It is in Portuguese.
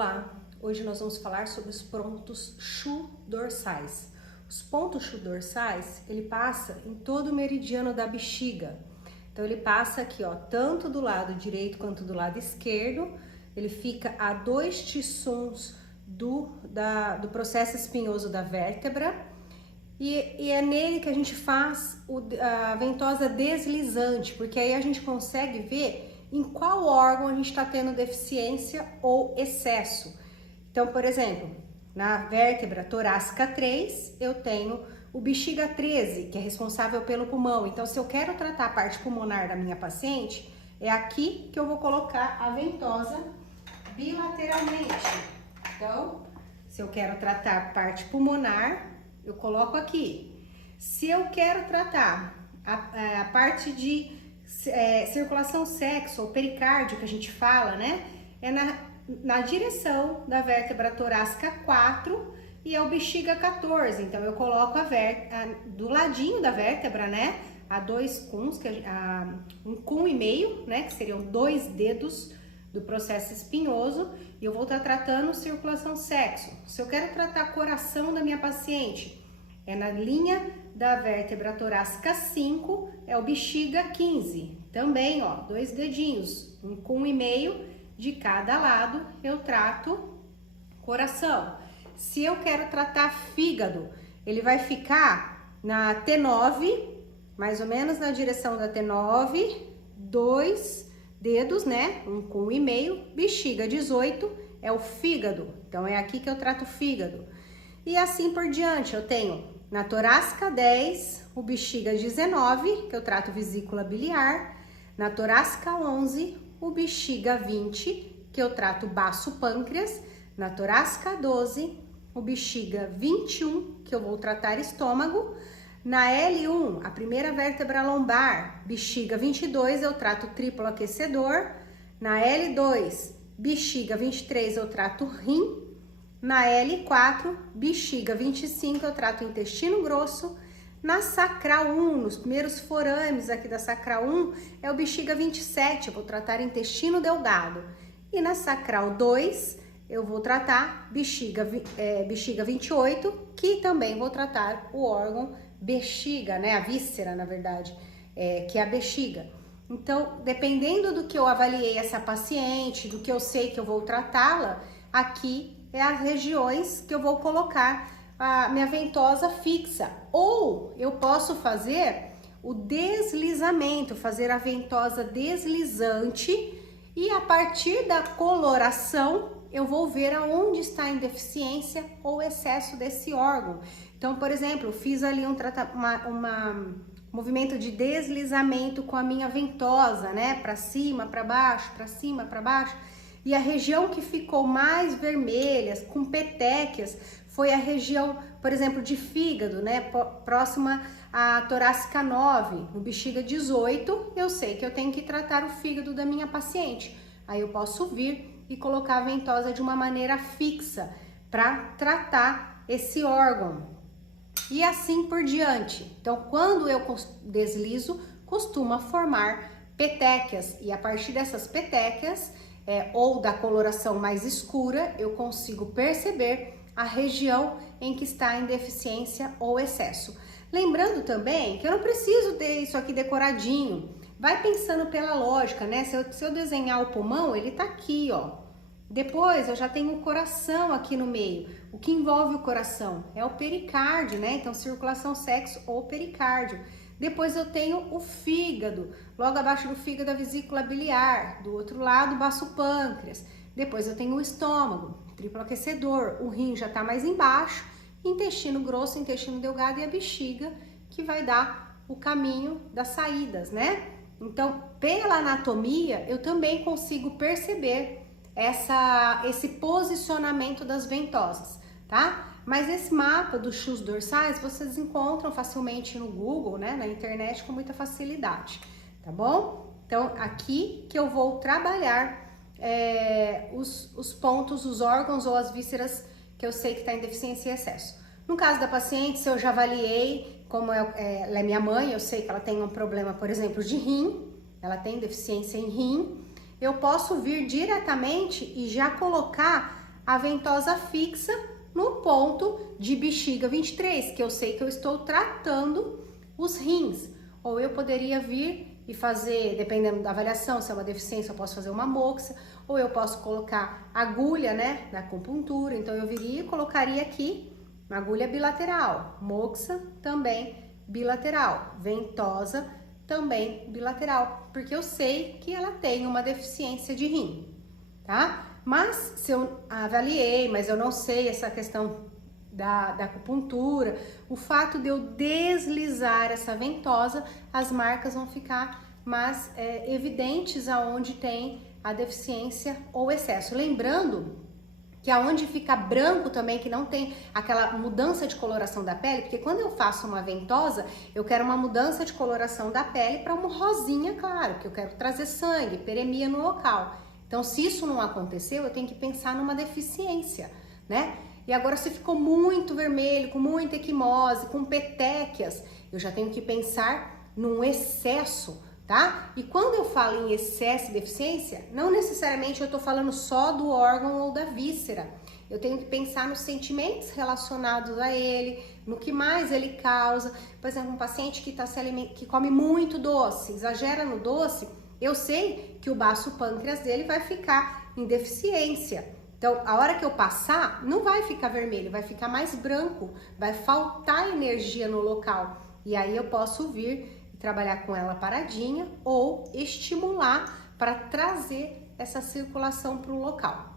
Olá, hoje nós vamos falar sobre os pontos Shu dorsais. Os pontos Shu dorsais, ele passa em todo o meridiano da bexiga. Então ele passa aqui, ó, tanto do lado direito quanto do lado esquerdo. Ele fica a 2 tissuns do processo espinhoso da vértebra. E é nele que a gente faz a ventosa deslizante, porque aí a gente consegue ver em qual órgão a gente está tendo deficiência ou excesso. Então, por exemplo, na vértebra torácica 3, eu tenho o bexiga 13, que é responsável pelo pulmão. Então, se eu quero tratar a parte pulmonar da minha paciente, é aqui que eu vou colocar a ventosa bilateralmente. Então, se eu quero tratar a parte pulmonar, eu coloco aqui. Se eu quero tratar a parte de circulação sexo ou pericárdio, que a gente fala, né? É na direção da vértebra torácica 4 e é o bexiga 14. Então, eu coloco do ladinho da vértebra, né? A 2 cuns, um cum e meio, né? Que seriam 2 dedos do processo espinhoso. E eu vou estar tratando circulação sexo. Se eu quero tratar coração da minha paciente, é na linha da vértebra torácica 5, é o bexiga 15. Também, ó, 2 dedinhos, um cum e meio de cada lado, eu trato coração. Se eu quero tratar fígado, ele vai ficar na T9, mais ou menos na direção da T9, 2 dedos, né? Um cum e meio, bexiga 18, é o fígado. Então, é aqui que eu trato fígado. E assim por diante, eu tenho na torácica 10, o bexiga 19, que eu trato vesícula biliar. Na torácica 11, o bexiga 20, que eu trato baço pâncreas. Na torácica 12, o bexiga 21, que eu vou tratar estômago. Na L1, a primeira vértebra lombar, bexiga 22, eu trato triplo aquecedor. Na L2, bexiga 23, eu trato rim. Na L4, bexiga 25, eu trato intestino grosso. Na sacral 1, nos primeiros forames aqui da sacral 1, é o bexiga 27, eu vou tratar intestino delgado. E na sacral 2, eu vou tratar bexiga 28, que também vou tratar o órgão bexiga, né? A víscera, na verdade, que é a bexiga. Então, dependendo do que eu avaliei essa paciente, do que eu sei que eu vou tratá-la, aqui é as regiões que eu vou colocar a minha ventosa fixa. Ou eu posso fazer o deslizamento, fazer a ventosa deslizante, e a partir da coloração eu vou ver aonde está a deficiência ou excesso desse órgão. Então, por exemplo, eu fiz ali um movimento de deslizamento com a minha ventosa, né? Para cima, para baixo, para cima, para baixo. E a região que ficou mais vermelha, com petequias, foi a região, por exemplo, de fígado, né? Próxima à torácica 9, no bexiga 18, eu sei que eu tenho que tratar o fígado da minha paciente. Aí eu posso vir e colocar a ventosa de uma maneira fixa para tratar esse órgão. E assim por diante. Então, quando eu deslizo, costuma formar petequias. E a partir dessas petequias, ou da coloração mais escura, eu consigo perceber a região em que está em deficiência ou excesso. Lembrando também que eu não preciso ter isso aqui decoradinho. Vai pensando pela lógica, né? Se eu desenhar o pulmão, ele tá aqui, ó. Depois eu já tenho o coração aqui no meio. O que envolve o coração é o pericárdio, né? Então, circulação sexo ou pericárdio. Depois eu tenho o fígado, logo abaixo do fígado a vesícula biliar, do outro lado o baço pâncreas. Depois eu tenho o estômago, triplo aquecedor, o rim já tá mais embaixo, intestino grosso, intestino delgado e a bexiga, que vai dar o caminho das saídas, né? Então, pela anatomia, eu também consigo perceber esse posicionamento das ventosas, tá? Mas esse mapa dos Shus dorsais vocês encontram facilmente no Google, né? Na internet com muita facilidade, tá bom? Então, aqui que eu vou trabalhar os pontos, os órgãos ou as vísceras que eu sei que está em deficiência e excesso. No caso da paciente, se eu já avaliei, como ela é minha mãe, eu sei que ela tem um problema, por exemplo, de rim, ela tem deficiência em rim, eu posso vir diretamente e já colocar a ventosa fixa no ponto de bexiga 23, que eu sei que eu estou tratando os rins. Ou eu poderia vir e fazer, dependendo da avaliação, se é uma deficiência, eu posso fazer uma moxa, ou eu posso colocar agulha, né, da acupuntura. Então eu viria e colocaria aqui uma agulha bilateral, moxa também bilateral, ventosa também bilateral, porque eu sei que ela tem uma deficiência de rim, tá? Mas se eu avaliei, mas eu não sei essa questão da acupuntura, o fato de eu deslizar essa ventosa, as marcas vão ficar mais evidentes aonde tem a deficiência ou excesso. Lembrando que aonde fica branco também, que não tem aquela mudança de coloração da pele, porque quando eu faço uma ventosa, eu quero uma mudança de coloração da pele para uma rosinha, claro, que eu quero trazer sangue, peremia no local. Então, se isso não aconteceu, eu tenho que pensar numa deficiência, né? E agora, se ficou muito vermelho, com muita equimose, com petequias, eu já tenho que pensar num excesso, tá? E quando eu falo em excesso de deficiência, não necessariamente eu tô falando só do órgão ou da víscera. Eu tenho que pensar nos sentimentos relacionados a ele, no que mais ele causa. Por exemplo, um paciente que come muito doce, exagera no doce, eu sei que o baço pâncreas dele vai ficar em deficiência. Então, a hora que eu passar, não vai ficar vermelho, vai ficar mais branco, vai faltar energia no local. E aí eu posso vir trabalhar com ela paradinha ou estimular para trazer essa circulação para o local.